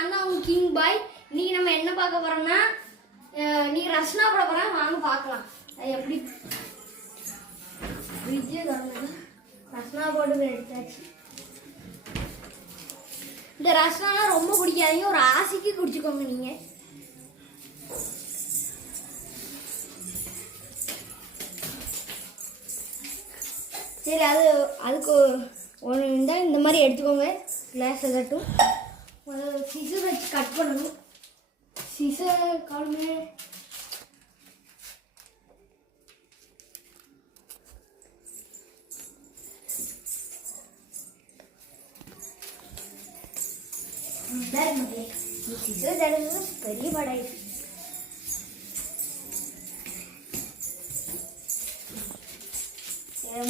நான் தான் உங்க கிங் பாய். இன்னைக்கு நம்ம என்ன பார்க்க போறோம்னா நீ ரஸ்னா போட போறேன், வாங்க பார்க்கலாம். அது எப்படி ஃப்ரிட்ஜே திறந்து ரஸ்னா போட்டு எடுத்தாச்சு. இந்த ரஸ்னாலாம் ரொம்ப பிடிக்காதீங்க, ஒரு ஆசைக்கு குடிச்சுக்கோங்க நீங்க. சரி, அதுக்கு ஒன்று இருந்தால் இந்த மாதிரி எடுத்துக்கோங்க. கிளாஸ் எதாட்டும் சிசர் வச்சு கட் பண்ணணும். சிசர் காலுமே சிசர் தடவை பெரிய படாயிடுச்சு.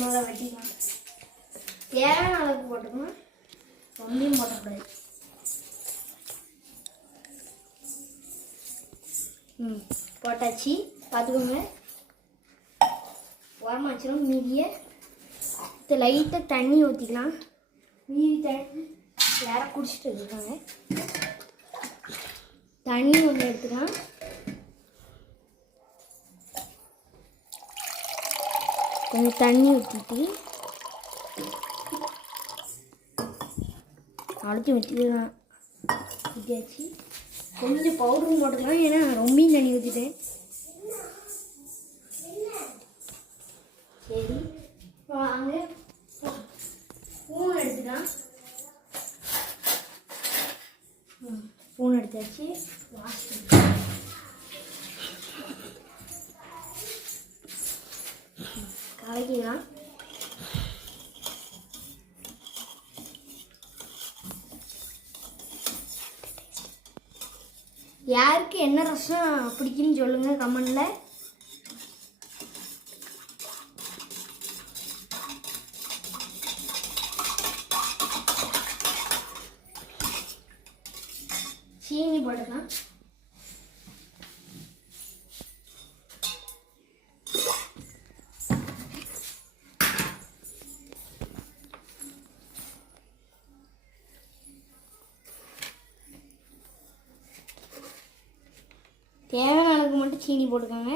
முதல்ல வெட்டிக்கலாம். தேவையான அளவுக்கு போட்டுக்கணும், ரொம்பவும் போட்டக்கூடாது. போட்டாச்சு, பார்த்துக்கோங்க. ஓரமாக வச்சிடும். மீதியை லைட்டாக தண்ணி ஊற்றிக்கலாம். மீதி தண்ணி வேற குடிச்சிட்டு இருக்காங்க. தண்ணி ஒன்று எடுத்துக்கலாம். கொஞ்சம் தண்ணி ஊற்றிட்டு அழைச்சி வச்சுக்கலாம். ஊற்றியாச்சு. கொஞ்சம் பவுடரும் போட்டுக்கலாம், ஏன்னா ரொம்பவும் தண்ணி ஊற்றிட்டேன். சரி, வாங்க ஸ்பூன் எடுத்துக்கலாம். ஸ்பூன் எடுத்தாச்சு. வாஷ் கலக்கிக்கலாம். யாருக்கு என்ன ரசம் பிடிக்குன்னு சொல்லுங்க கமெண்ட்ல. சீனி போட்டுக்கலாம். தேவையான அளவுக்கு மட்டும் சீனி போட்டுக்கோங்க.